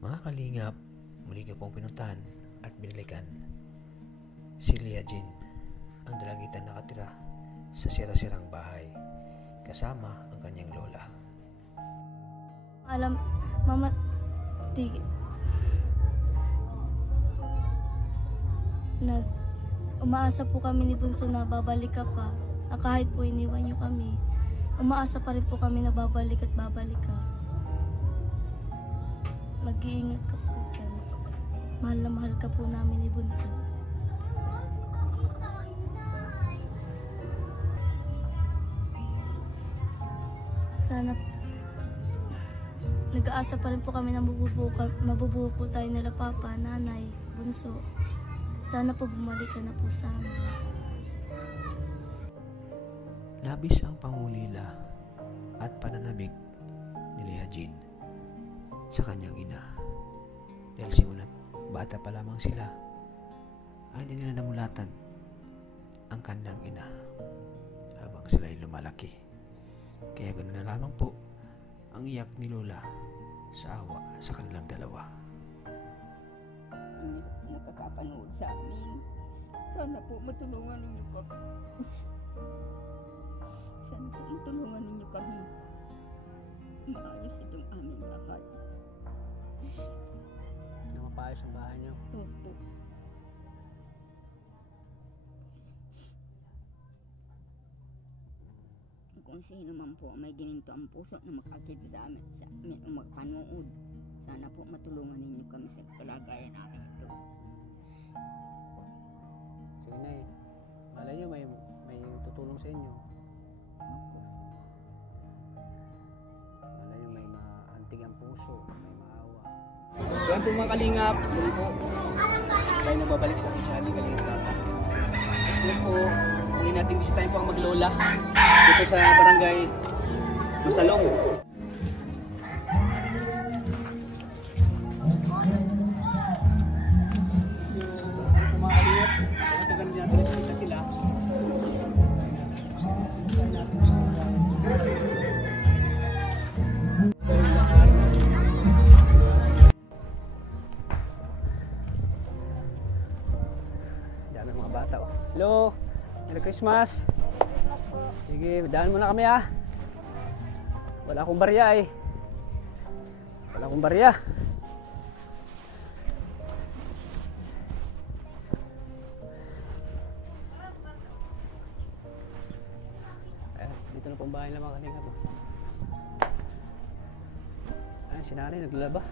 Mga kalingap, muli ko pong pinuntahan at binalikan si Leah Jean, ang dalagitan nakatira sa sira-sirang bahay kasama ang kanyang lola. Alam, mama, umaasa po kami ni Bunso na babalik ka pa. Na kahit po iniwan niyo kami, umaasa pa rin po kami na babalik at babalik ka. Mag-iingat ka po dyan. Mahal na mahal ka po namin ni Bunso. Sana nag-aasa pa rin po kami na mabubuo po tayo nila Papa, Nanay, Bunso. Sana po bumalik ka na po sa amin. Labis ang pangulila at pananabik ni Leah Jean sa kanyang ina. Dahil simulat bata pa lamang sila ay hindi nila namulatan ang kanyang ina habang sila ay lumalaki. Kaya ganoon na lamang po ang iyak ni Lola sa awa sa kanilang dalawa. Hindi nakakapanood sa amin. Sana po matulungan ninyo kami. Sana po matulungan ninyo kami. Maayos itong aming bahay. Nakapayos ang bahay niyo? Opo. Kung sino man po may gininto ang puso na makakita sa amin o magpanood, sana po matulungan ninyo kami sa kalagayan namin ito. Sige na eh. Malay nyo may tutulong sa inyo. Malay nyo may maantig ang puso, may maawa. So yan po mga kalingap, muli po tayo nagbabalik sa aking channel Kalingap. Ito po, muli natin bisitahin po ang maglola dito sa barangay Masalong. Dami mga bata. Hello! Merry Christmas! Sige, daan muna kami ha. Wala akong barya eh. Wala akong barya. Dito na pong bahay ng mga kalingap. Ayun, si nanay naglalaba.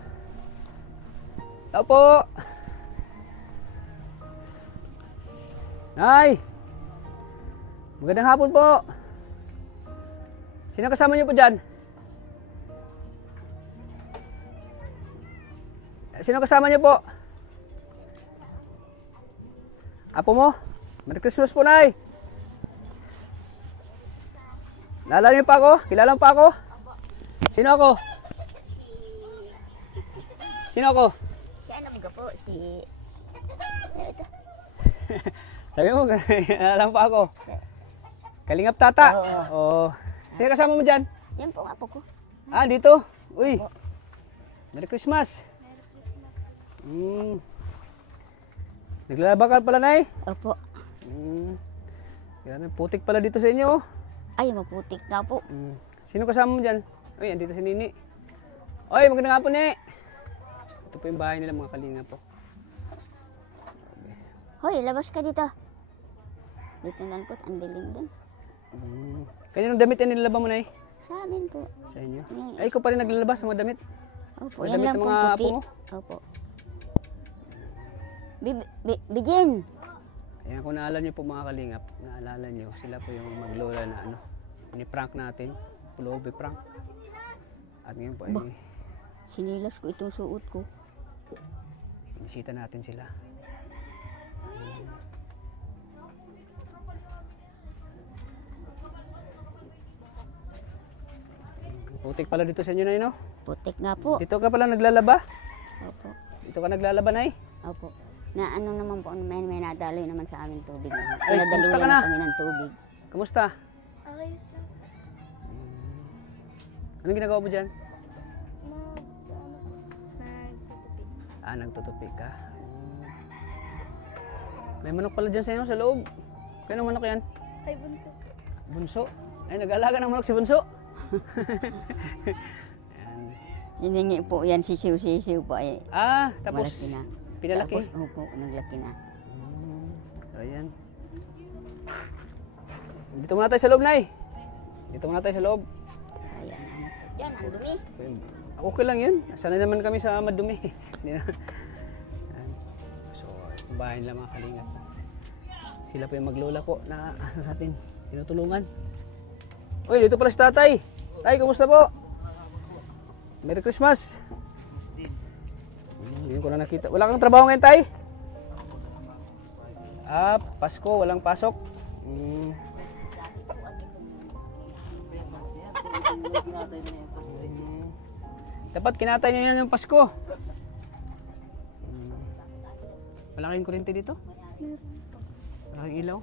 Tao po! Nay! Magandang hapon po! Sino kasama niyo po dyan? Sino kasama niyo po? Apo mo? Merry Christmas po, Nay! Naalala niyo pa ako? Kilala pa ako? Sino ako? Sino ako? Si ano mga po? Si... Ito. Sabi mo, naalala pa ako? Kalingap Tata? Oo. Sino kasama mo dyan? Yan po, apo ko. Ah, dito? Uy! Merry Christmas! Naglalaba ka pala, Nay? Opo. Kaya putik pala dito sa inyo. Ay, maputik na po. Sino kasama mo dyan? Uy, andito si Nini. Oy, magandang hapon, eh. Ito po yung bahay nila, mga kalingap po. Hoy, labas ka dito. Dito na po, ang dilim din. Kaninong damit yan nilalaba mo, Nay? Sa amin po. Sa inyo? Ay, ikaw pa rin naglalabas sa mga damit. Opo, May yan damit lang ng po mga puti. apo mo? Opo. Bijin! Ayan, kung naalala niyo po mga kalingap, naalala niyo, sila po yung maglola na ano, ni-prank natin, pulobe prank. At ngayon po ay Sinilas ko itong suot ko. inisita natin sila. Putik pala dito sa inyo, Nay, no? Putik nga po. Dito ka pala naglalaba? Opo. Dito ka naglalaba, Nay? Opo. Na ano naman po, may nadaloy naman sa amin tubig. Ay, Pinadaluyan kumusta ka na na? kami ng tubig. Kamusta? Okay, sir. Anong ginagawa mo dyan? Nagtutulong Nagtutupi ka. May manok pala dyan sa inyo sa loob. Kaya manok yan? Ay, bunso. Bunso? Ay, nag-alaga ng manok si Bunso. Ayan. Hiningi po yan, sisiw po ay Tapos malaki na. pinalaki. Tapos opo, naglaki na. So, ayan. Dito muna tayo sa loob, Nay. Dito muna tayo sa loob. Ayan. Yan, ang dumi. Okay lang yun. Sanay naman kami sa madumi. Hindi na. Ayan. So, yung bahay nila mga kalingas. Sila po yung maglola po na natin tinutulungan. Uy, dito pala si tatay. Tay, kumusta po? Merry Christmas. Hindi ko na nakita. Wala kang trabaho ngayon, tay? Pasko, walang pasok. Dapat kinatay niyo yan yung Pasko. Malaking kuryente dito? Malaking ilaw?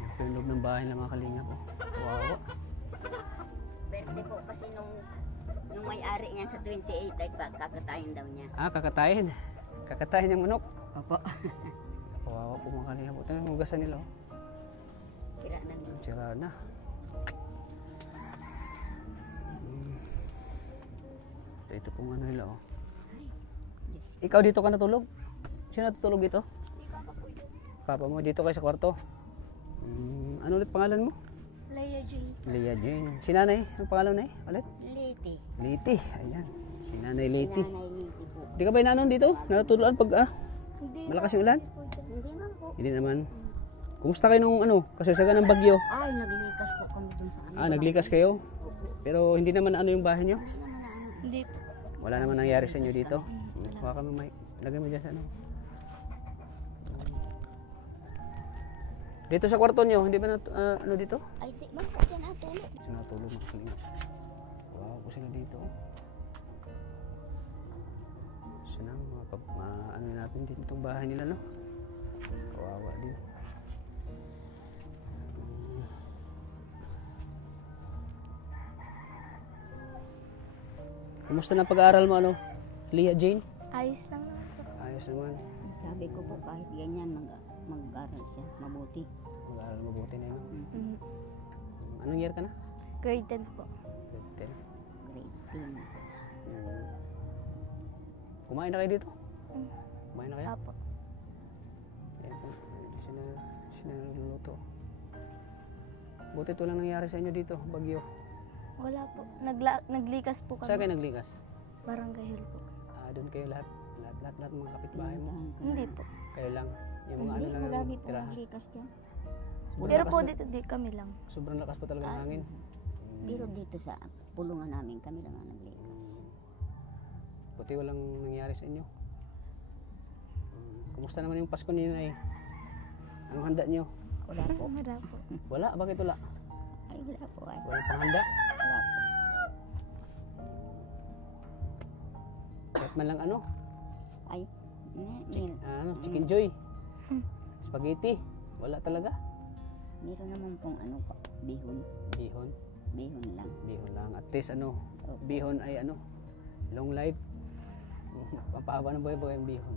Ito yung loob ng bahay ng mga kalinga po. Kawawa. Birthday po kasi nung may-ari niyan sa 28 ay kakatayin daw niya. Kakatayin. Kakatayin yung manok. Opo. Kawawa po mga kalinga po. Ito yung hugasan nila. Sira na din. Sira na. Ito pong ano nila. Ikaw dito ka natulog? Sino natutulog dito? Papa mo. Dito kayo sa kwarto. Ano ulit pangalan mo? Leia Jane. Leia Jane. Si nanay? Ang pangalan na ulit? Liti. Liti. Ayan. Si nanay Liti. Nanay Liti po. Di ka ba inanon dito? Natutuluan pag Hindi. malakas yung ulan? Hindi man po. Hindi naman. Kumusta kayo nung kasagsagan ng bagyo? Ay, naglikas po kami dun sa kanila. Naglikas kayo? Pero hindi naman yung bahay nyo? Hindi po. Wala naman nangyari sa inyo dito? Baka may lagay mo dyan sa ano. Dito sa kwarto nyo, hindi ba ano dito? Ay, di ba po dyan natulog? Sinatulog makalinga. Wow, po sila dito. Sana ano natin din itong bahay nila, no? Kawawa din. Kumusta na pag-aaral mo, Leia Jane? Ayos lang naman po. Ayos naman. Sabi ko po kahit ganyan mag-aral siya mabuti. Mag-aaral mabuti na yun. Mm. Anong year ka na? Grade 10 po. Grade 10. Grade 10. Kumain na kayo dito? Kumain na kayo? Apo. Ayan po. Sina nagluluto. Buti ito lang nangyari sa inyo dito, bagyo. Wala po. Naglikas po Saan kami. kayo naglikas? Barangay Hill po. Doon kayo lahat mga kapitbahay mo. Hindi po. Kayo lang. Yung mga Hindi, ano lang marami yung po tirahan. naglikas dyan. Sobrang Pero lakas po na- dito di kami lang. Sobrang lakas po talaga ng hangin. Pero dito sa pulungan namin kami lang ang naglikas. Buti walang nangyari sa inyo. Kumusta naman yung Pasko niyo, Nay? Anong handa niyo? Wala po. Wala po. Wala? Bakit wala? Ay, wala po ay. Walang panghanda? Wala po. Kahit man lang Ay, meron. Chicken joy. Spaghetti. Wala talaga. Meron naman pong po, bihon. Bihon. Bihon lang. Bihon lang. At least bihon ay long life. Pampahaba ng buhay yung bihon.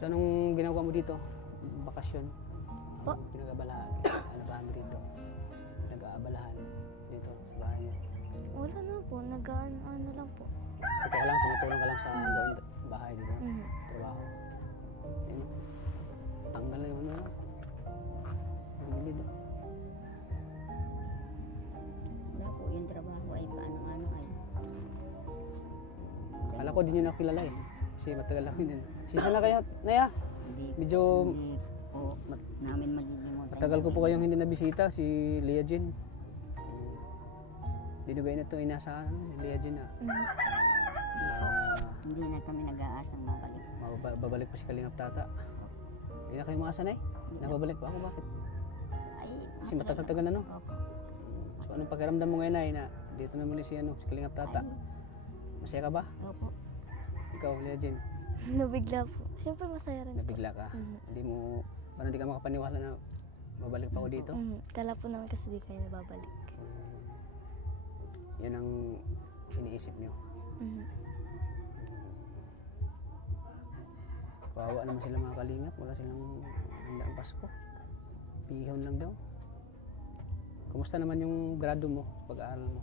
So anong ginagawa mo dito? Bakasyon? Po. Pinag-abalahan. Ano ba mo dito? Nag-aabalahan dito sa bahay niyo. Wala na po. Nag-ano lang po. Kaya lang, tumutulong ka lang sa gawin bahay dito. Mhm. Trabaho. Ayun. Tanggal na yung gilid. Wala po yung trabaho ay paano-ano ay. Akala ko din yun ako kilala eh. Kasi matagal lang yun. Sisa na kaya, Naya? Hindi, Medyo hindi po namin malilimutan. matagal ko po kayong hindi nabisita, si Leia Jane. Hindi na ba yun ito inasahan, si Leia Jane na Mhm. Hindi na kami nag-aasang mabalik. babalik pa si Kalingap Tata. Hindi na kayo makasanay? Nababalik pa ako, bakit? Ay, Kasi matagal-tagal na, no? Opo. So anong pakiramdam mo ngayon, Nay, na dito na muli si Kalingap Tata? Masaya ka ba? Opo. Ikaw, Leia Jane, Nabigla po. Siyempre masaya rin po. nabigla ka. Mhm. Hindi mo, parang hindi ka makapaniwala na babalik pa ako dito. Kala po naman kasi di kayo nababalik. Yan ang iniisip nyo. Kawawa naman sila mga kalingap, wala silang handaan Pasko. Pihon lang daw. Kumusta naman yung grado mo, pag-aaral mo?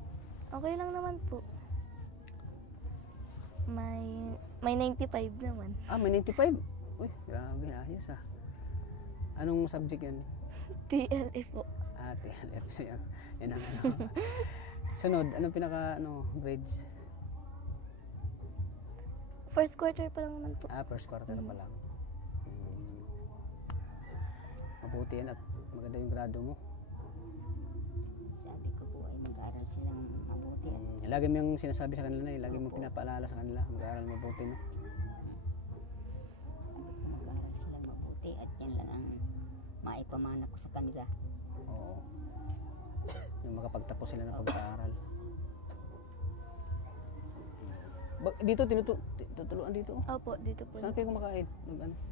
Okay lang naman po. May 95 naman. Ah, may 95? Uy, grabe, ayos ah. Anong subject yan? TLE po. Ah, TLF. So yan, yan ang ano. Sunod, anong pinaka grades? First quarter pa lang naman po. Ah, first quarter pa lang. Mabuti yan at maganda yung grado mo. Sabi ko po ay mag-aral silang mabuti at Lagi mo yung sinasabi sa kanila na lagi mo pinapaalala sa kanila, mag-aaral mabuti, no? mag-aral silang mabuti at yan lang ang maipamana ko sa kanila. Oo. Yung makapagtapos sila ng pag-aaral. Dito, tutuluan dito? Opo, dito po. Saan kayo kumakain?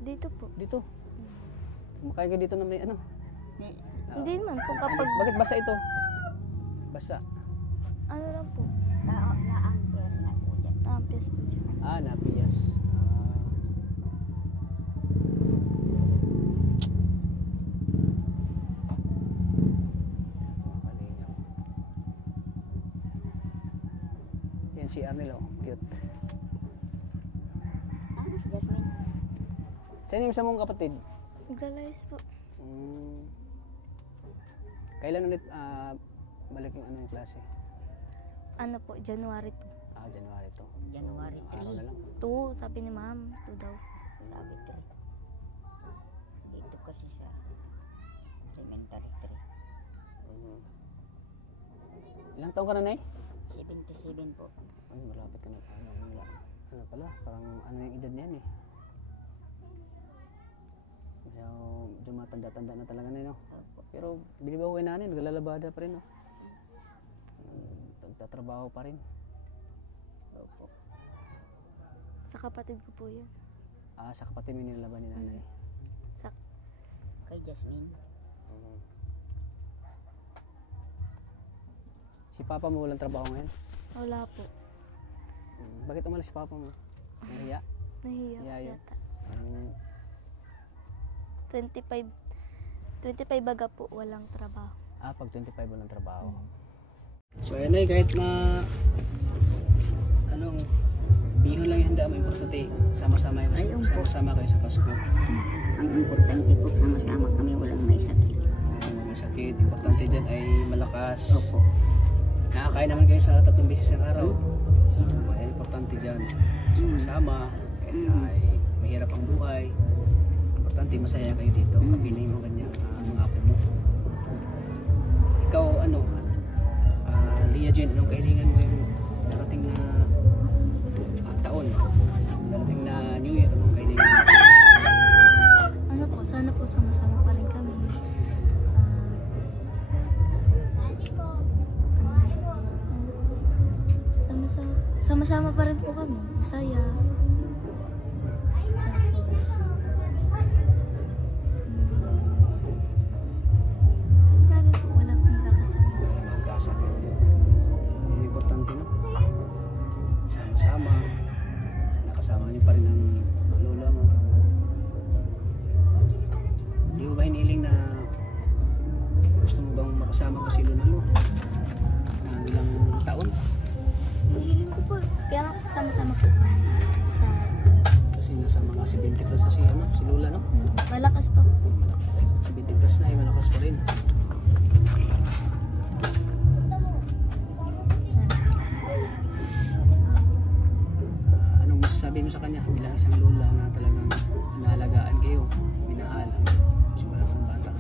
Dito po. Dito? Kumakain kayo dito na may ano? Hindi naman po kapag... Bakit basa ito? Basa? Ano lang po. Naangkes na po dyan. Ampias po dyan. Ah, napiyas. Yan si Arnel, oh. Cute. Ano si Jasmine? Saan yung isa mong kapatid? Naglalayas po. Kailan ulit balik yung yung klase? Ano po, January 2. Ah, January 2. January So, araw na lang. 2, sabi ni ma'am. 2 daw. Sabi ko. Dito kasi sa elementary 3. Ilang taon ka na, Nay? 77 po. Ay, malapit ka na. Ano pala, parang ano yung edad niyan eh. So, medyo matanda-tanda na talaga na, no? Pero binibaw ko kay nanay, naglalabada pa rin, no? Nagtatrabaho pa rin. Opo. Sa kapatid ko po yan. Ah, sa kapatid mo nilalaban ni nanay. Sa... Kay Jasmine. Si papa mo walang trabaho ngayon? Wala po. Bakit umalis si papa mo? Nahiya? Nahiya po Yayo. yata. 25 baga po, walang trabaho. Ah, pag 25 walang trabaho. So ayan ay, kahit na bihon lang yung handa mo, importante sama-sama sama-sama kayo sa Pasko. Ang importante po, sama-sama kami, walang may sakit. May sakit, importante dyan ay malakas. Opo. Nakakain naman kayo sa 3 beses ang araw. Ay importante dyan, sama-sama, kahit ay mahirap ang buhay. Importante masaya kayo dito, pagpili mo ganyan mga apo mo. Ikaw Lia Jen, anong kahilingan mo yung darating na taon? Darating na New Year, anong kahilingan mo? Ano po, sana po sama-sama pa rin kami. Sama-sama pa rin po kami. Masaya. Tapos... Gano'n po, wala pong kakasama. Magkasakit. Yung importante, no? Sama-sama. Nakasama niyo pa rin ang lola mo. Hindi mo ba hiniling na gusto mo bang makasama ko si lola mo? Na ilang taon? Hihiling ko po. Kaya nga po, sama-sama po kami. Sa... Kasi nasa mga 70 plus na si lola, no? Malakas pa po. 70 plus na, malakas pa rin. Anong masasabi mo sa kanya bilang isang lola na talagang inaalagaan kayo, minahal, simula ng bata?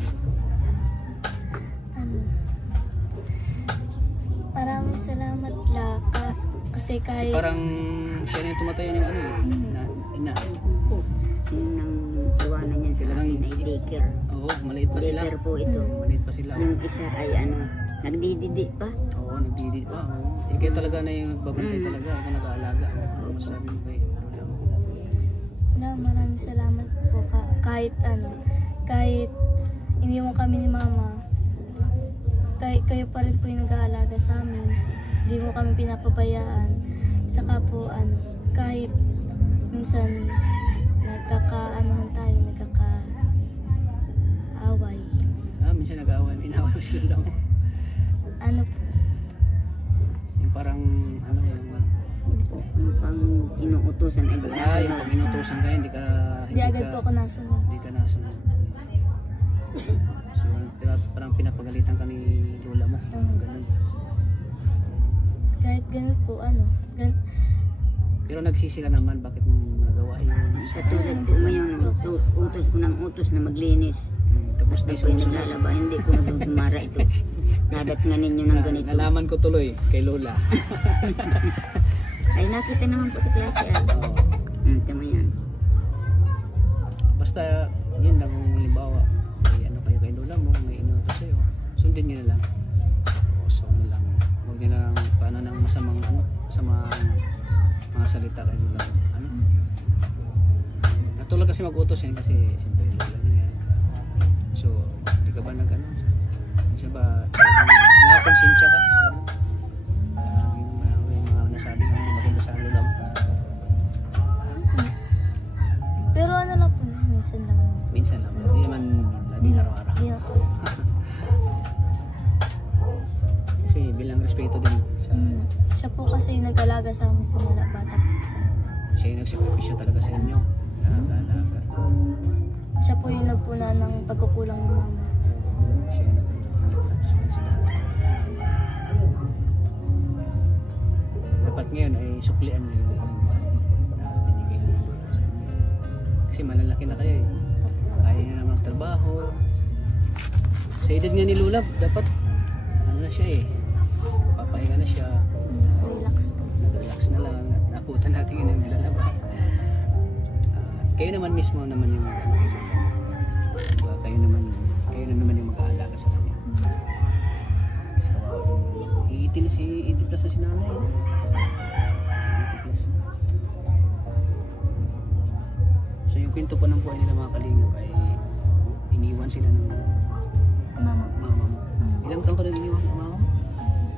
Maraming salamat kasi kahit... Parang siya na yung tumatayo yung na ina. Yung nang iwanan niyan sa akin ay daycare. Oo, maliit pa sila. Daycare po ito. Maliit pa sila. Yung isa ay nagdididi pa. Oo, nagdidid pa. Oo. Ikaw talaga na yung nagbabantay talaga. Ikaw nag-aalaga. Ano masasabi mo kay lola mo? Maraming salamat po kahit iniwan kami ni mama, kayo pa rin po yung nag-aalaga sa amin. Hindi mo kami pinapabayaan. Saka po, kahit minsan nagkakaanohan tayo, nagkakaaway. Minsan nag-aaway, inaway mo sila lang. Ano po, Yung parang, Yung pang inuutusan ay di yung nasunod. pag inutusan ka, hindi di agad po ako nasunod. Hindi ka nasunod. So, parang pinapagalitan ka ni lola mo. Ganun. Kahit ganun po, Pero nagsisi ka naman, bakit mo nagawa yun? Katulad ko mo yung utos ko ng utos na maglinis. Tapos di Tapos ko yung sumusunod. naglalaba, hindi ko nagumara ito. Nadat nga ninyo ng ganito. Nalaman ko tuloy kay lola. Ay nakita naman po sa klase ay. Oo. Tama yan. Basta, yun lang kung halimbawa, may ano kayo kay lola mo, may inutos sa'yo, sundin nyo na lang. So na lang, huwag nyo na lang paano ng masamang mga salita kay lola mo. Natulad kasi mag-utos yan kasi siyempre lola niya yan. So, hindi ka ba hindi siya ba, nakakonsensya ka? Yung mga nasabi nga hindi maganda sa lola mo. Pero lang po, minsan lang. Minsan lang, hindi naman laging araw-araw. Di ako. Kasi bilang respeto din sa Siya po kasi yung nag-alaga sa amin simula bata po. siya yung nagsakripisyo talaga sa inyo. Nakakalaga. Siya po yung nagpuna ng pagkukulang ng mama. Siya yung nagpapalitan sila. Dapat ngayon ay suklian niyo yung na binigay niyo sa inyo. Kasi malalaki na kayo eh. Kaya niyo na magtrabaho. Sa edad nga ni Lula, dapat ano na siya eh. Papahinga na siya. Relax po. Nag-relax na lang at nakutan natin yun ang nilalaba. Kayo naman mismo naman yung kayo naman yung mag-aalaga sa kanya. Kasi kawawa yung 80 plus na si nanay. 80 plus. So yung pinto po ng buhay nila mga kalingap ay iniwan sila ng Mama. mama mo. Ilang taon ka rin iniwan ng mama mo?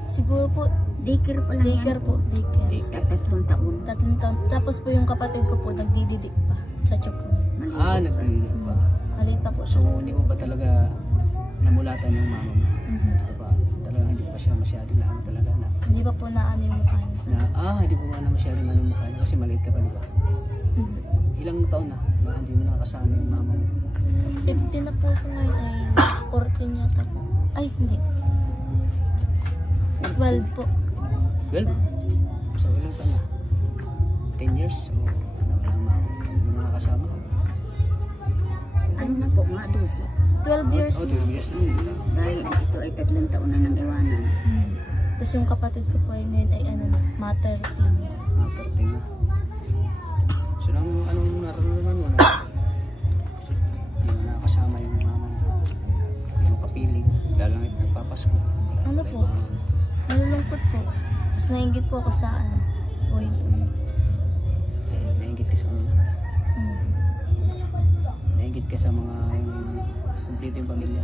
Siguro po, Daycare pa lang daycare po, daycare. Daycare. 3 taon. 3 taon. Tapos po yung kapatid ko po, nagdididik pa sa Chopon. Nagpililit pa. Maliit pa po So siya. hindi mo ba talaga namulatan yung mama mo? Mhm. Hindi pa talagang hindi pa siya masyadong naano talaga na Hindi pa po naano yung mukha niya. hindi po na masyadong ano yung mukha niya kasi maliit ka pa di ba? Mhm. Ilang taon na hindi mo nakasama yung mama mo? 15 na po ako ngayon ay 14 yata po. Ay, hindi. 12 po. 12? So ilang taon na? 10 years? O wala mama hindi mo nakasama? Ano na po nga, 12 years Oh, na. 12 years na. Dahil ito ay 3 taon na nang iwanan. Tapos yung kapatid ko po ay ngayon ay mater team. 13 na. So anong nararamdaman mo na? Hindi mo nakasama yung mama mo. Hindi mo kapiling. Lalo nga't nagpapasko. Ano po? Nalulungkot po. Tapos nainggit po ako sa point po. Nainggit ka sa kanila. Nainggit ka sa mga yung kumpleto yung pamilya.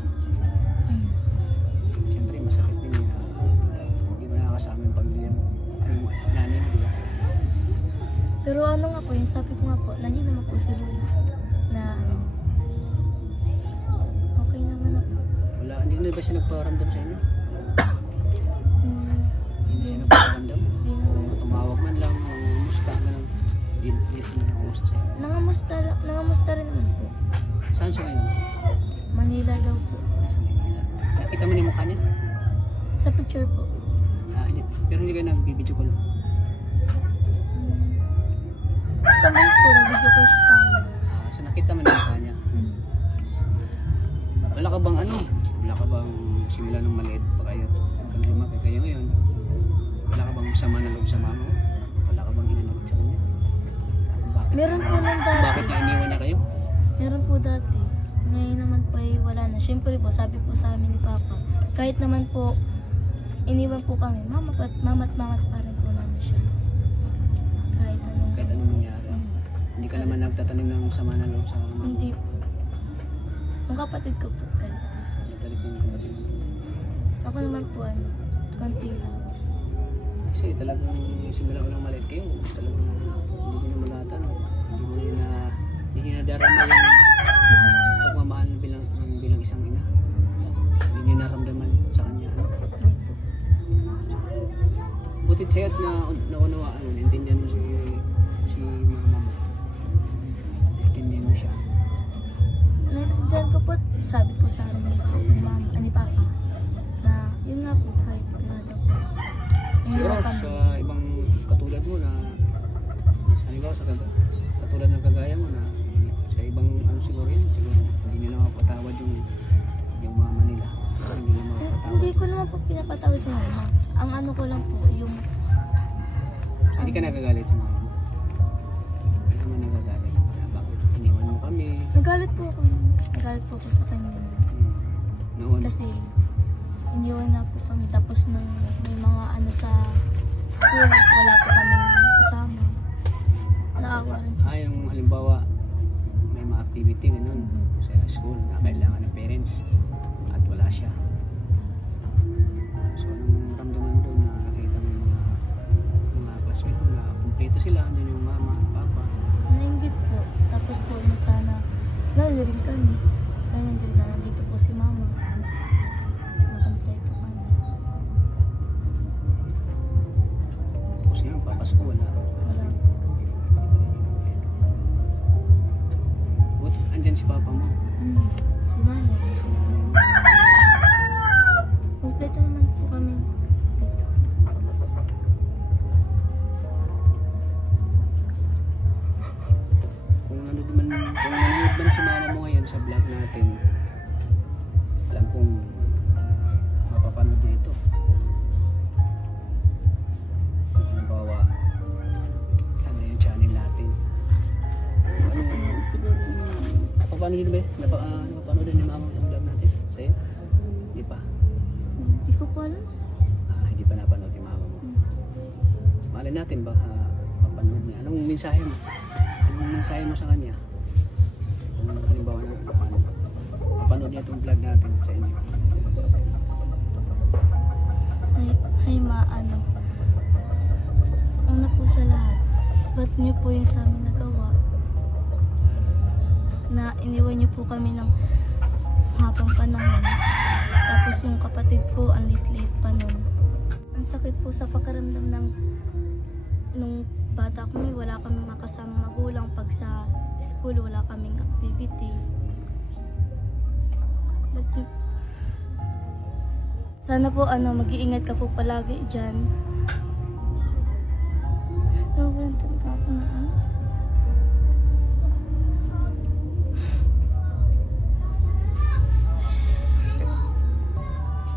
Siyempre masakit din yun. Hindi mo nakakasama yung pamilya mo. Yung nanay mo, di ba? Pero ano nga po, yung sabi ko nga po, nandiyan naman po si Luna. Na okay naman na po. Wala, hindi na ba siya nagparamdam sa inyo? Hmm, Hindi siya nagparamdam? Hindi naman. Tumawag man lang, musta ka lang. Hindi na nakamusta sa inyo. Nangamusta rin naman po. Saan siya ngayon? Manila daw po. Sa Manila. Nakita mo na yung mukha niya? Sa picture po. Hindi. Pero hindi kayo nag-video call. Sa months po, nag-video ko siya sa amin. So nakita mo na yung mukha niya. Wala ka bang Wala ka bang simula nung maliit pa kayo? Hanggang lumaki kayo ngayon? Wala ka bang sama na loob sa mama mo? Wala ka bang ginanapit sa kanya? Bakit? Meron po nang dati. Bakit niya iniwan niya kayo? Meron po dati. Ngayon naman po ay wala na. Siyempre po, sabi po sa amin ni Papa, kahit naman po, iniwan po kami, mama't pa rin po namin siya. Kahit Anong nangyari? Hindi ka naman nagtatanim ng sama na loob sa mama mo? Hindi po. Yung kapatid ko po, kahit yung kapatid mo? Ako naman po, konti lang. Kasi talagang simula ko lang maliit kayo, talagang hindi nyo namalatan. Hindi nyo nadarama yung pagmamahal bilang isang ina. Hindi nyo naramdaman sa kanya. Butit sa'yo at naunawaan mo, naintindihan mo si mama mo. Naintindihan mo siya. Naintindihan ko po, sabi po sa amin ni mama, ni papa, na yun nga po, kahit na daw po. Siguro sa ibang katulad mo na katulad ng kagaya mo na sa ibang siguro yun, siguro hindi nila mapatawad yung mama nila. Hindi nila mapatawad. Hindi ko naman po pinapatawad sa mama. Ang ano ko lang po, yung... Hindi ka nagagalit sa mama mo? Hindi ka man nagagalit? Bakit iniwan mo kami? Nagalit po ako. Nagalit po ako sa kanya. Noon? Kasi iniwan na po kami. Tapos nung may mga ano sa school, wala po kami kasama. Naawa rin. Yung halimbawa, may mga activity ganun sa school na kailangan ng parents at wala siya. So, anong ramdaman mo doon na nakita mo yung mga classmates mo na kumpleto sila, andun yung mama, papa? Nainggit po. Tapos po na sana, gano'n rin kami. Gano'n din na nandito po si mama. Nakompleto kami. Tapos ngayon, papasko, wala. Wala. Buti, andyan si papa mo. Si nanay. Kompleto naman po kami dito. Kung nanonood man si mama mo ngayon sa vlog natin, alam kong mapapanood niya ito. Kung halimbawa, ano yung channel natin? Siguro yung Paano yun ba? Napapanood din ni mama yung vlog natin? Sa'yo? Hindi pa? Hindi ko po alam. Hindi pa napanood yung mama mo. Malay natin baka mapanood niya. Anong mensahe mo? Anong mensahe mo sa kanya? Kung halimbawa na mapanood niya itong vlog natin sa inyo. Ay ano. Una po sa lahat, ba't niyo po yung sa amin nagawa? Na iniwan niyo po kami ng habang panahon. Tapos yung kapatid ko, ang lit-lit pa nun. Ang sakit po sa pakiramdam ng nung bata kami, wala kami makasama magulang. Pag sa school, wala kaming activity. Sana po mag-iingat ka po palagi dyan. Nawawalan talaga ako na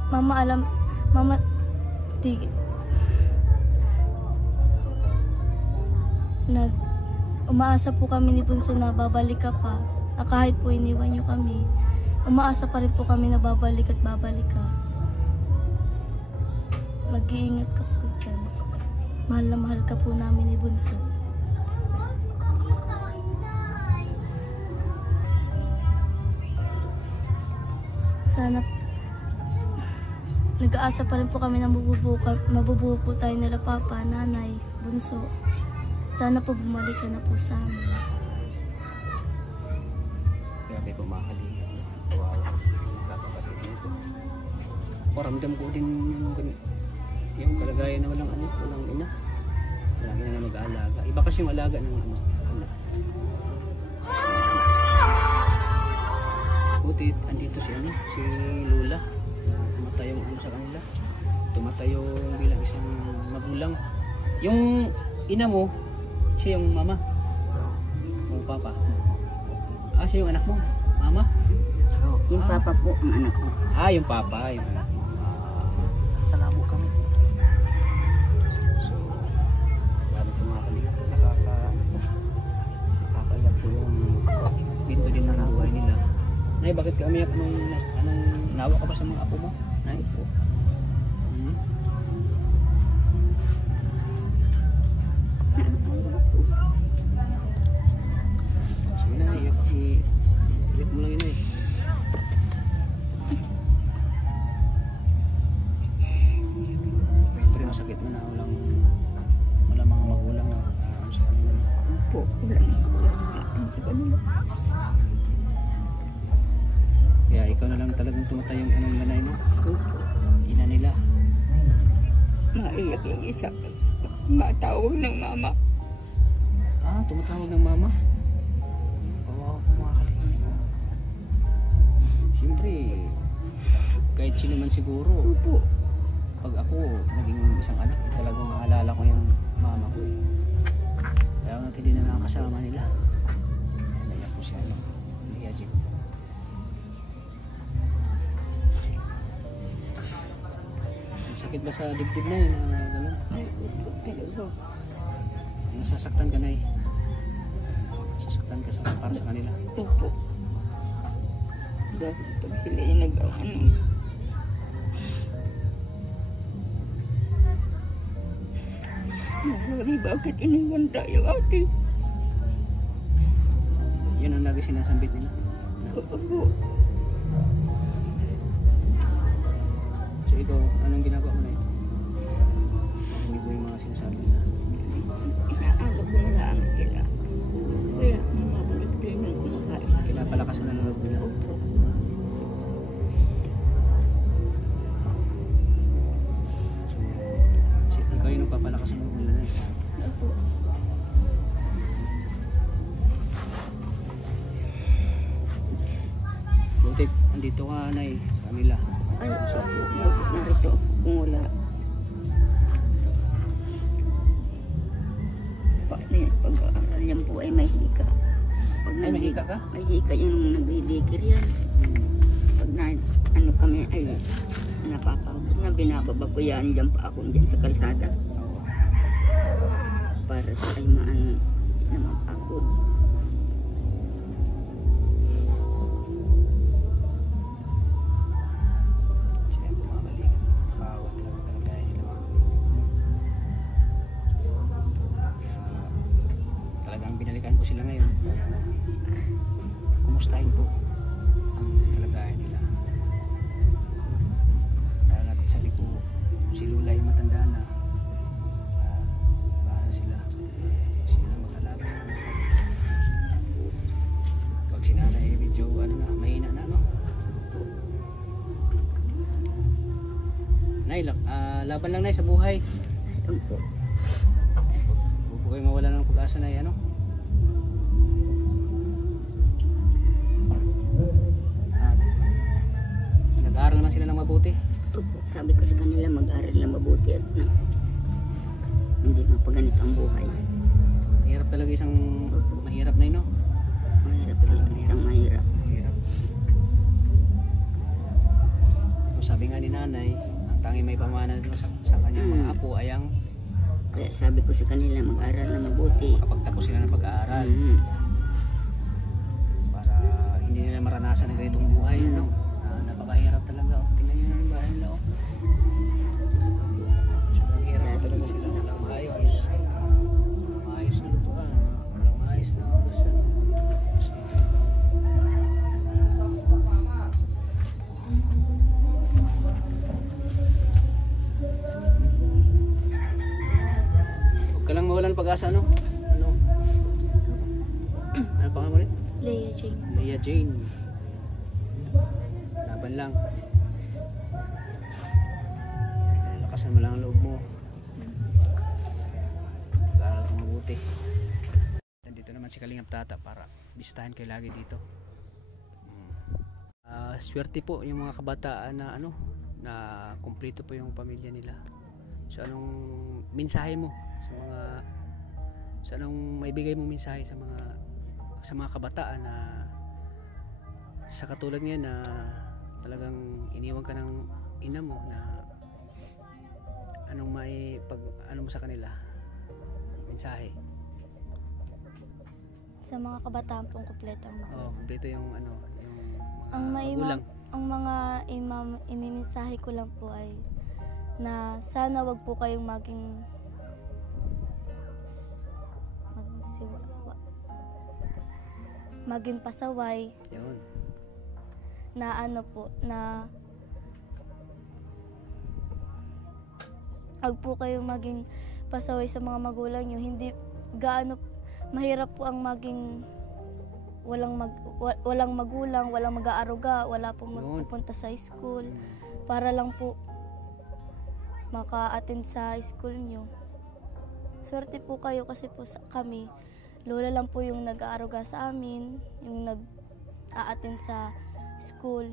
Mama, umaasa po kami ni Bunso na babalik ka pa. Kahit po iniwan niyo kami, umaasa pa rin po kami na babalik at babalik ka. Mag-iingat ka po dyan. Mahal na mahal ka po namin ni Bunso. Sana nag-aasa pa rin po kami na mabubuo po tayo nila papa, nanay, Bunso. Sana po bumalik ka na po sa amin. Grabe po mga kalingap. Kawawa. Kapapasok nito. Ramdam ko din yung kalagayan na walang ina. Walang ina na mag-aalaga. Iba kasi yung alaga ng anak. Buti andito si Lola. Tumatay yung sa kanila. Tumatay yung bilang isang magulang. Yung ina mo, siya yung mama. O papa. Siya yung anak mo. Mama? yung papa po ang anak ko. Yung papa. Yung salamo kami. So, grabe po mga kalingap. Nakakaiyak po yung ginto din ng buhay nila. Nay, bakit ka umiyak? Anong nawa ka ba sa mga apo mo? Nay? Sige na, iyak mo lang yun eh. mo na walang mga magulang na sa kanila. Po, wala na sa kanila. Kaya ikaw na lang talagang tumatayong nanay mo. Opo. Ina nila. Maiyak yung isa. Matawag ng mama. Tumatawag ng mama. Oo, mga kalingap. Siyempre, kahit sino man siguro, Opo. pag ako naging isang anak, talagang maalala ko yung mama ko eh. Kaya nga hindi na nakakasama nila. Naiyak ko siya, Lia Jean. Sakit ba sa dibdib na yun? Gano'n? Ay, opo, talaga. Nasasaktan ka na eh. Nasasaktan ka para sa kanila. Opo. Dahil pag sila yung sorry, bakit iniwan tayo, ate? Yun ang lagi sinasambit nila. Opo. So ikaw, anong ginagawa mo na yun? Hindi ko yung mga sinasabi nila. Inaagaw ko na lang sila. Kaya, mabalik din ng kumakain. Pinapalakas mo na ng loob nila. Opo. So, ikaw yung nagpapalakas ng loob nila na eh. Opo. Buti, andito ka na eh, sa kanila. Ay, narito ako kung wala. Pag-aaral yan po ay may hika. Pag Ay, may hika ka? May hika yung nagdidikir yan. Pag ano kami ay napapagod na, binababa ko yan dyan pa ako dyan sa kalsada. Para sa ay maano, hindi na mapagod. Sila yung bumabalik. Bawat lang talaga yun. Talagang binalikan ko sila ngayon. Kumustahin po ang kalagayan nila. Dahil at sabi ko, si Lula ay matanda na. Para sila na mag-alaga sa kanila. Pag si nanay medyo mahina na, no? Nay, laban lang, Nay, sa buhay. Ayun po. Huwag po kayo mawala ng pag-asa, Nay, ano? At nag-aaral naman sila ng mabuti. Opo, sabi ko sa kanila mag-aral na mabuti at na hindi mapaganito ang buhay. Mahirap talaga mahirap na yun, no? Mahirap talaga, isang mahirap. Mahirap. So, sabi nga ni nanay, ang tanging may pamana dun sa kanyang mga apo ay ang Kaya sabi ko sa kanila mag-aral na mabuti. kapagtapos sila ng pag-aaral para hindi nila maranasan ng ganitong buhay, ano? Napakahirap talaga. Tingnan nyo na yung bahay nila, oh. Sobrang hirap po talaga sila. Walang maayos. Walang maayos na lutuan. Walang maayos na ugasan. Huwag ka lang mawalan ng pag-asa, ano? Ano pa nga mo rin? Leia Jane. Lia Jane. Laban lang. Lakasan mo lang ang loob mo. Pag-aaral kang mabuti. Nandito naman si Kalingap Tata para bisitahin kayo lagi dito. Swerte po yung mga kabataan na na kumpleto po yung pamilya nila. So anong mensahe mo sa anong maibigay mong mensahe sa mga kabataan na sa katulad ngayon na talagang iniwan ka ng ina mo, na anong ano mo sa kanila mensahe? Sa mga kabataan pong kumpleto ang magulang. Kumpleto yung yung Ang magulang. ang mga imimensahe ko lang po ay na sana wag po kayong maging pasaway, Yun. na na wag po kayong maging pasaway sa mga magulang nyo. Hindi gaano mahirap po ang maging walang magulang, walang mag-aaruga, wala po Yun. magpupunta sa school para lang po maka-attend sa school nyo. Swerte po kayo kasi po kami, lola lang po yung nag-aaruga sa amin, yung nag-a-attend sa school.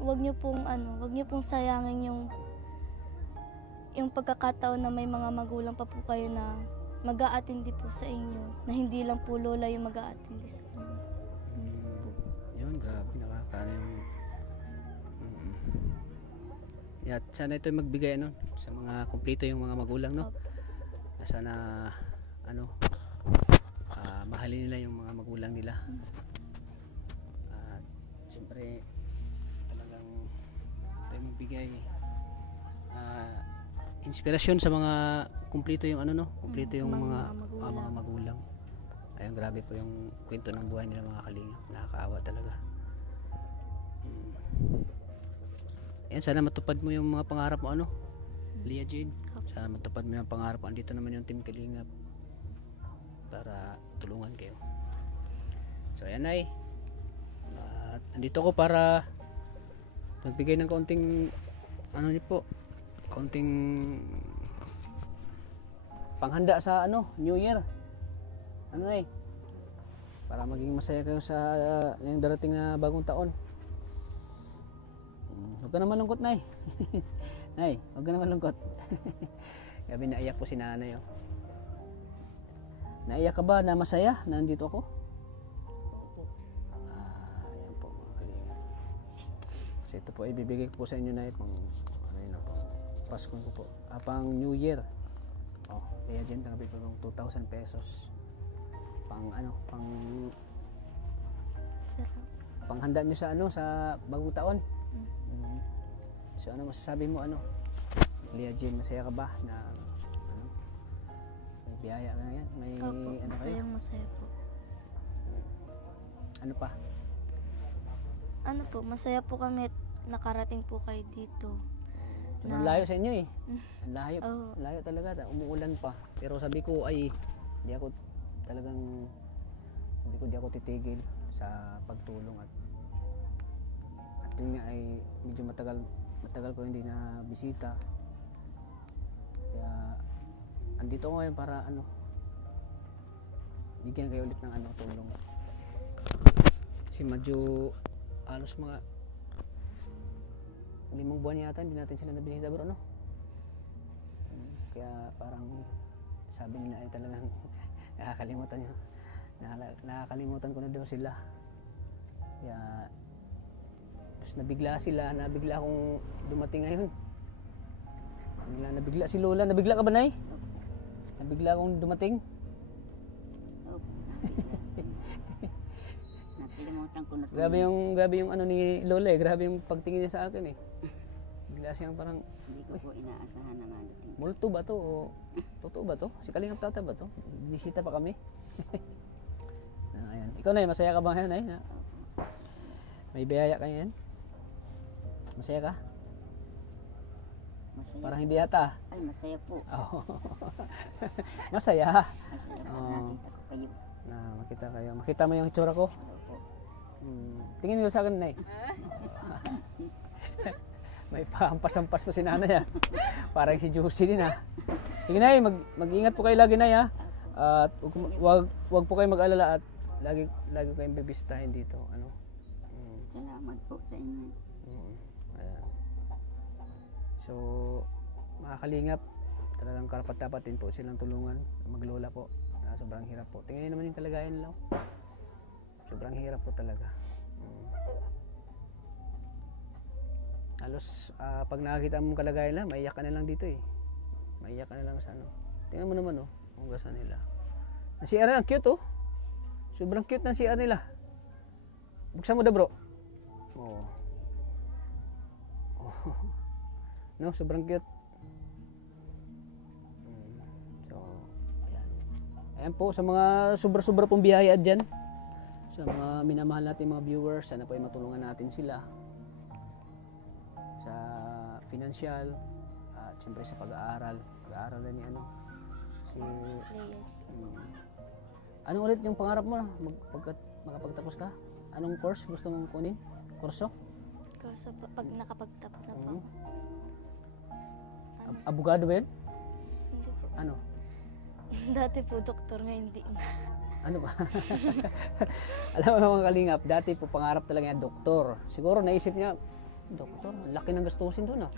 Wag niyo pong sayangin yung pagkakataon na may mga magulang pa po kayo na mag-a-attend po sa inyo, na hindi lang po lola yung mag-a-attend sa inyo. Yun, grabe, nakakano yung At sana ito magbigay sa mga kumpleto yung mga magulang, no? Na sana mahalin nila yung mga magulang nila. At siyempre talagang ito yung magbigay inspirasyon sa mga kumpleto yung kumpleto yung mga magulang. Ayun, grabe po yung kwento ng buhay nila, mga kalingap. Nakakaawa talaga. Ayan, sana matupad mo yung mga pangarap mo, Leah Jane. Sana matupad mo yung pangarap mo. Andito naman yung Team Kalingap para tulungan kayo. So ayan, Nay. At andito ko para magbigay ng kaunting kaunting panghanda sa New Year. Nay? Para maging masaya kayo sa yung darating na bagong taon. Huwag ka na malungkot, Nay. Nay, huwag ka na malungkot. Gabi, naiyak po si nanay. Naiyak ka ba na masaya na nandito ako? Opo. Ayan po, mga kalingap. So ito po, ibibigay ko po sa inyo, Nay, pang Pasko ko po. Pang New Year. Kaya dyan, tanggapin po ng 2,000 pesos. Panghanda nyo sa bagong taon. So ano masasabi mo, Leah Jane, masaya ka ba na may biyaya ka na yan? May Opo, kayo? masaya po. Ano pa? Masaya po kami at nakarating po kayo dito. Ang layo sa inyo Ang layo. Oh. Layo talaga. Umuulan pa. Pero sabi ko di ako titigil sa pagtulong at yun nga ay medyo matagal ko hindi na bisita. Kaya andito ko ngayon para bigyan kayo ulit ng tulong. Kasi medyo halos mga 5 buwan yata hindi natin sila nabisita, bro, Kaya parang sabi nila ay talagang nakakalimutan ko na daw sila. Kaya tapos nabigla akong dumating ngayon. Nabigla si Lola. Nabigla ka ba, Nay? Nabigla akong dumating. Opo. Nakalimutan ko na. Grabe yung ni Lola grabe yung pagtingin niya sa akin Bigla siyang parang, Hindi ko po inaasahan na madating. multo ba to o totoo ba to? Si Kalingap Tata ba to? Bisita pa kami. Ayan. Ikaw, Nay, masaya ka ba ngayon, Nay? May biyaya ka yan? Masaya ka? Masaya. Parang hindi yata. Ay, masaya po. Masaya. Masaya nakita ko kayo. Makita kayo. Makita mo yung itsura ko? Opo. Tingin nyo sa akin, Nay. May pahampas-hampas pa si nanay Parang si Juicy din Sige, Nay, mag-ingat po kayo lagi, Nay At wag po kayo mag-alala at lagi kayong bibisitahin dito. Salamat po sa inyo. Ayan. So, mga kalingap, talagang karapat-dapat din po silang tulungan, maglola po. Sobrang hirap po. Tingnan naman yung kalagayan nila. Sobrang hirap po talaga. Halos pag nakakita mo yung kalagayan nila, maiyak ka na lang dito Maiyak ka na lang sa Tingnan mo naman kung gasa nila. Ang CR ang cute Sobrang cute ng CR nila. Buksan mo bro. No, sobrang cute. So, ayan. Ayan po sa mga sobra-sobra pong biyaya dyan. Sa mga minamahal natin mga viewers, sana po ay matulungan natin sila sa financial at siyempre sa pag-aaral. Pag-aaral na ni ano, si... Leia. Anong ulit yung pangarap mo? Makapagtapos ka? Anong course gusto mong kunin? Kurso? Kasi pag nakapagtapos na po. Mhm. Abogado ba yun? Hindi po. Ano? Dati po doktor, ngayon hindi na. Ano ba? Alam mo mga kalingap, dati po pangarap talaga niya doktor. Siguro naisip niya, doktor, laki ng gastusin doon ah.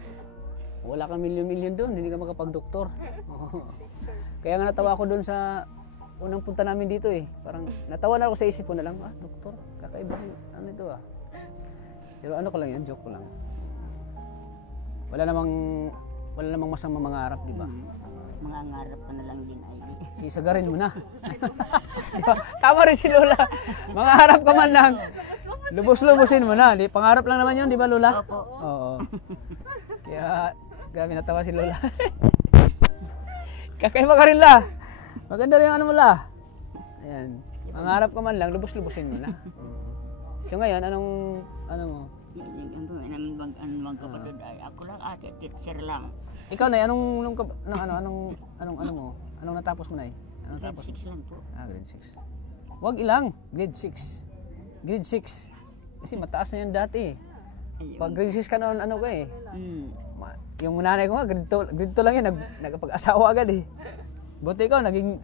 Wala kang milyon-milyon doon, hindi ka makapag-doktor. Oo. Kaya nga natawa ako doon sa unang punta namin dito eh. Parang natawa na ako sa isip ko na lang, doktor, kakaiba ano ito ah. Pero ano ko lang yan, joke ko lang. Wala namang masamang mangarap, di ba? Mga ngarap ka na lang din ay. Isagarin mo na. Diba? Tama rin si Lola. Mangarap ka man lang. Lubos-lubosin mo na. Pangarap lang naman yun, di ba Lola? Opo. Oo. Kaya, grabe natawa si Lola. Kakaiba ka rin La. Maganda rin yung ano mo La. Ayan. Mangarap ka man lang, lubos-lubosin mo na. So ngayon, ano mo? Ang kapatid ay ako lang ate, teacher lang. Ikaw na, anong mo? Anong natapos mo na eh? Anong Grade natapos? 6 lang po. Grade 6. Wag ilang, grade 6. Grade 6. Kasi mataas na yan dati eh. Ayun. Pag grade 6 ka noon, ano ka eh. Yung nanay ko nga, grade 2 lang yan, nagpag-asawa agad eh. Buti ikaw, naging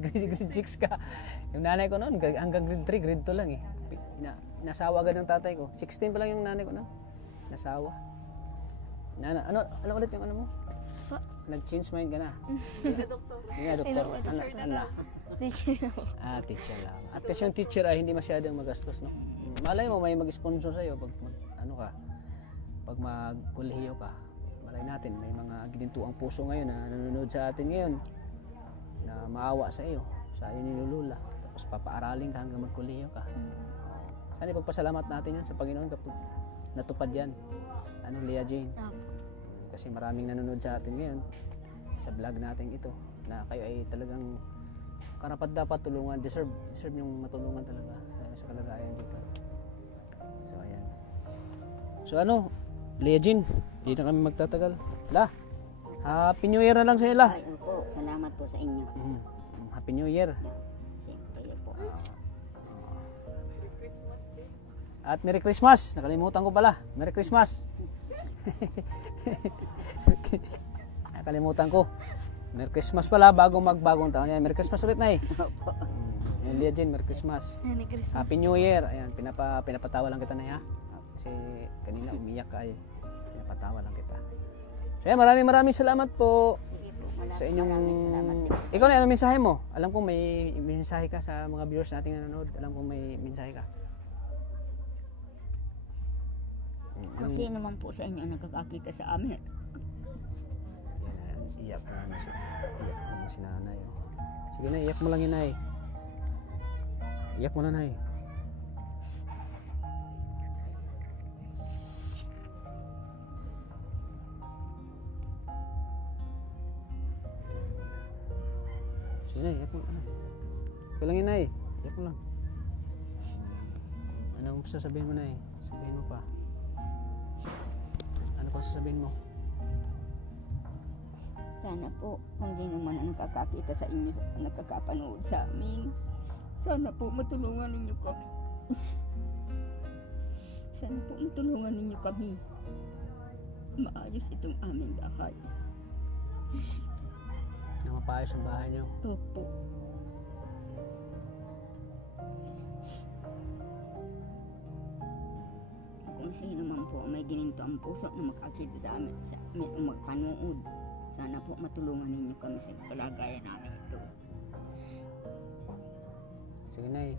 grade 6 ka. Yung nanay ko noon, hanggang grade 3, grade 2 lang eh. Nasawa agad ng tatay ko. 16 pa lang yung nanay ko noon. Nasawa. Ano ulit yung ano mo? Nag-change mind ka na. Hindi nga, doktor. Ano? Teacher lang. At least yung teacher ay hindi masyadong magastos, no? Malay mo, may mag-sponsor sa'yo pag pag mag-kolehiyo ka. Malay natin, may mga ginintuang puso ngayon na nanonood sa atin ngayon na maawa sa iyo, sa iyo ni Lula. Tapos papaaralin ka hanggang mag-kolehiyo ka. Sana ipagpasalamat natin yan sa Panginoon kapag natupad yan. Leah Jane? Kasi maraming nanonood sa atin ngayon sa vlog natin ito na kayo ay talagang karapat dapat tulungan, deserve yung matulungan talaga sa kalagayan dito. So ayan. So Leah Jane, di na kami magtatagal. Happy New Year na lang sa iyo La. Ay, opo, salamat po sa inyo. Happy New Year. Siyempre po. At Merry Christmas. Nakalimutan ko pala. Merry Christmas. Nakalimutan ko. Merry Christmas pala bago magbagong taon. Ayan, Merry Christmas ulit na eh. Leah Jane, Merry Christmas. Merry Christmas. Happy New Year. Ayan, pinapatawa lang kita na ha. Kasi kanina umiyak ka eh. Pinapatawa lang kita. So ayan, maraming salamat po. Sige po, Sa inyong... maraming salamat din. Ikaw na, anong mensahe mo? Alam kong may mensahe ka sa mga viewers nating nanonood. Alam kong may mensahe ka. Kung sino man po sa inyo ang nakakakita sa amin. Yan, iyak na si nanay. Sige na, iyak mo lang yun ay. Iyak mo lang ay. Sige na, iyak mo lang. Okay lang yun ay. Iyak mo lang. Anong sasabihin mo na eh? Sabihin mo pa. Ano pa sasabihin mo? Sana po, kung sino man ang nakakakita sa inyo, nakakapanood sa amin, sana po matulungan ninyo kami. Sana po matulungan ninyo kami. Maayos itong aming bahay. Na mapayos ang bahay niyo. Opo. Kung sino man po may gininto ang puso na makakita sa amin o magpanood, sana po matulungan ninyo kami sa kalagayan namin ito. Sige na eh.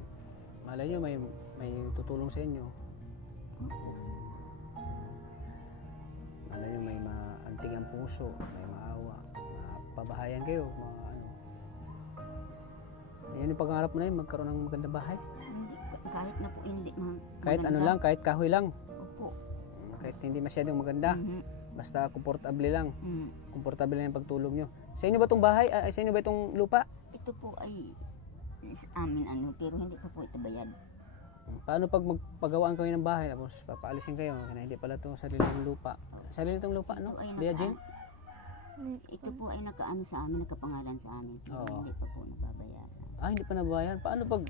Malay nyo may tutulong sa inyo. Malay nyo may maanting ang puso, may maawa, mapabahayan kayo, Yan yung pangarap mo na yun, magkaroon ng magandang bahay. Hindi, kahit na po hindi Kahit ano lang, kahit kahoy lang. Opo. Kahit hindi masyadong maganda. Basta komportable lang. Komportable lang yung pagtulog nyo. Sa inyo ba itong bahay? Sa inyo ba itong lupa? Ito po ay amin pero hindi pa po ito bayad. Paano pag magpagawaan kami ng bahay tapos papaalisin kayo? Kaya hindi pala itong sarili ng lupa. Sarili itong lupa, no? Leah Jane? Ito po ay nakaano sa amin, nakapangalan sa amin. Pero Oo. hindi pa po nababayaran. Hindi pa nabayan. Paano pag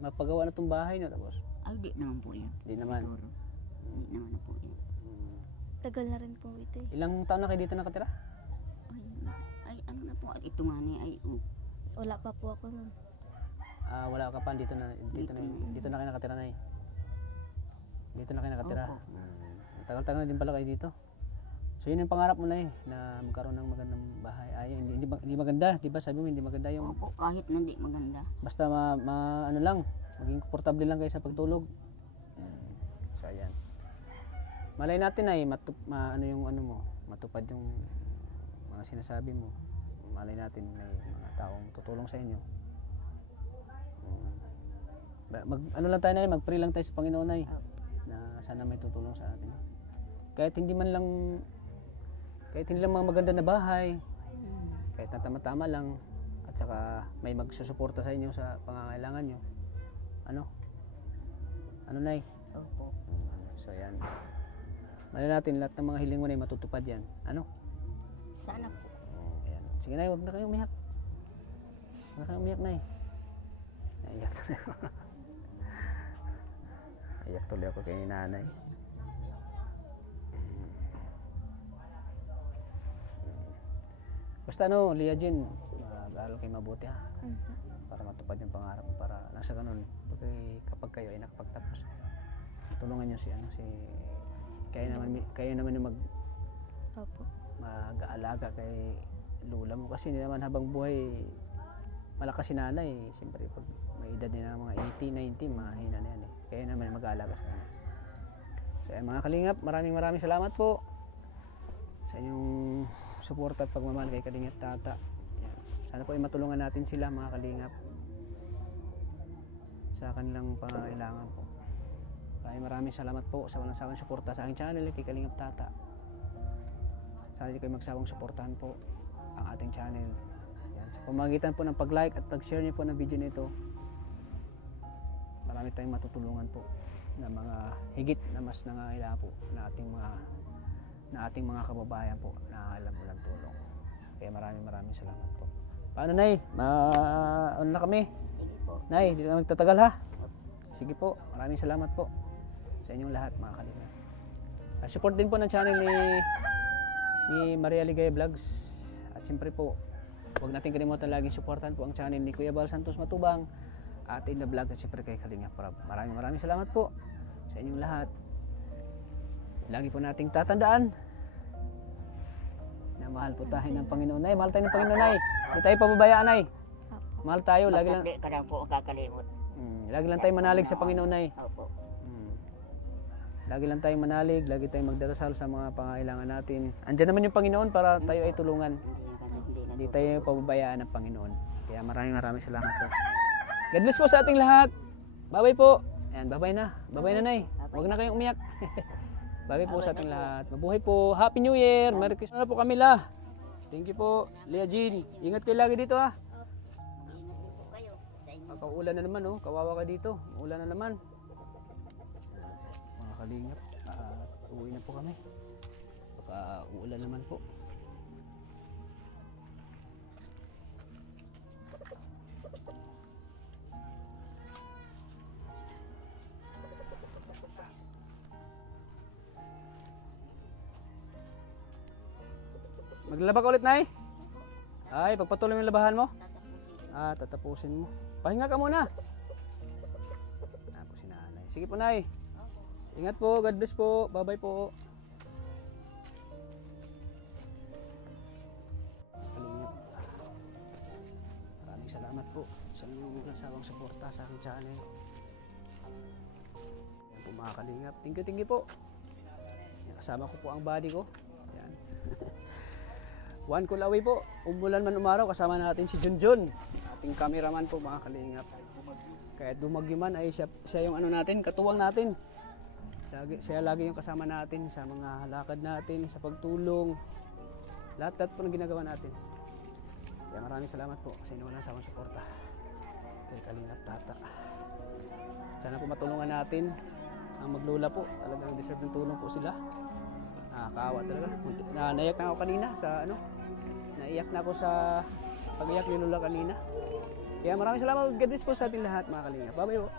mapagawa na itong bahay nyo tapos? Ay, di naman po yan. Hindi naman. Siguro. Hindi naman na po yan. Tagal na rin po ito eh. Ilang taon na kayo dito nakatira? Ay, ano na po. At ito nga na ay, Wala pa po ako nun. Wala ka pa dito na dito na kayo nakatira na eh. Dito na kayo nakatira. Opo. Tagal-tagal na din pala kayo dito. So yun yung pangarap mo na na magkaroon ng magandang bahay. Hindi maganda, 'di ba? Sabi mo hindi maganda yung opo, kahit na hindi maganda. basta ano lang, maging komportable lang kayo sa pagtulog. So ayan. Malay natin ay ano yung ano mo, matupad yung mga sinasabi mo. Malay natin may mga taong tutulong sa inyo. Ano lang tayo na mag-pray lang tayo sa Panginoon ay na sana may tutulong sa atin. Kahit hindi lang mga maganda na bahay, kahit na tama-tama lang, at saka may magsusuporta sa inyo sa pangangailangan nyo. Ano Nay? Opo. So yan. Malay natin lahat ng mga hiling mo na matutupad yan. Sana po. Ayan. Sige Nay, huwag na kayong umiyak. Huwag na kayong umiyak Nay. Naiyak tuloy ako. Naiyak tuloy ako kay nanay. Basta Leah Jean, mag-aaral kayo mabuti ha. Para matupad yung pangarap mo. Para nang sa ganun, kapag kayo ay nakapagtapos, tulungan nyo si kayo naman yung Opo. mag-aalaga kay lula mo. Kasi hindi naman habang buhay, malakas si nanay. Siyempre, pag may edad din ng mga 80, 90, mahina na yan eh. Kaya naman yung mag-aalaga sa kanya. So mga kalingap, maraming salamat po sa inyong suporta at pagmamahal kay Kalingap Tata. Yan. Sana po ay matulungan natin sila mga kalingap sa kanilang pangangailangan po. Maraming salamat po sa walang sawang suporta sa aking channel kay Kalingap Tata. Sana hindi kayo magsawang suportahan po ang ating channel. Yan. Sa pamamagitan po ng pag-like at pag-share niyo po ng video nito, marami tayong matutulungan po na mga higit na mas nangangailangan po na ating mga kababayan po na alam mo ng tulong. Kaya maraming salamat po. Paano Nay? Ano na kami? Sige po. Nay, hindi na magtatagal ha? Sige po, maraming salamat po sa inyong lahat mga kalingap. Support din po ng channel ni Maria Ligaya Vlogs. At siyempre po, huwag natin kalimutan laging supportan po ang channel ni Kuya Bal Santos Matubang at in the vlog at siyempre kay Kalingap Rab. Maraming salamat po sa inyong lahat. Lagi po nating tatandaan na mahal po tayo ng Panginoon. Nay, mahal tayo ng Panginoon Nay. Hindi tayo pababayaan Nay. Mahal tayo. Lagi lang. Basta di ka lang po kakalimot. Lagi lang tayo manalig sa Panginoon Nay. Opo. Lagi lang tayong manalig, lagi tayong magdarasal sa mga pangangailangan natin. Andiyan naman yung Panginoon para tayo ay tulungan. Hindi tayo pababayaan ng Panginoon. Kaya maraming salamat po. God bless po sa ating lahat. Bye-bye po. Ayan, bye-bye na. Bye-bye na Nay. Huwag na kayong umiyak. Bye-bye po sa ating lahat. Mabuhay po. Happy New Year. Merry Christmas na po Camila. Thank you po. Leah Jean. Ingat kayo lagi dito ha. Ingat po kayo sa inyo. Kakaulan na naman oh. Kawawa ka dito. Ulan na naman. Mga kalingap. Uwi na po kami. Baka uulan naman po. Maglalaba ka ulit, Nay? Ay, pagpatuloy mo yung labahan mo? Tatapusin mo. Pahinga ka muna. Po si Nanay. Sige po, Nay. Ingat po. God bless po. Bye-bye po. Kalingap. Maraming salamat po sa inyong nagsawang suporta sa aking channel. Yan po mga kalingap. Thank you po. Kasama ko po ang body ko. Yan. One call away po. Umulan man umaraw, kasama natin si Junjun. Ating cameraman po mga kalingap. Kahit bumagyo man ay siya yung natin, katuwang natin. Siya lagi yung kasama natin sa mga lakad natin, sa pagtulong. Lahat po ng ginagawa natin. Kaya maraming salamat po sa inyo walang sawang suporta. Kay Kalingap Tata. Sana po matulungan natin ang maglula po. Talagang deserve ng tulong po sila. Nakakaawa talaga. Naiyak na ako kanina sa ano. Naiyak na ako sa pag-iyak ni Lola kanina. Kaya maraming salamat. God bless po sa ating lahat mga kalingap. Bye-bye po.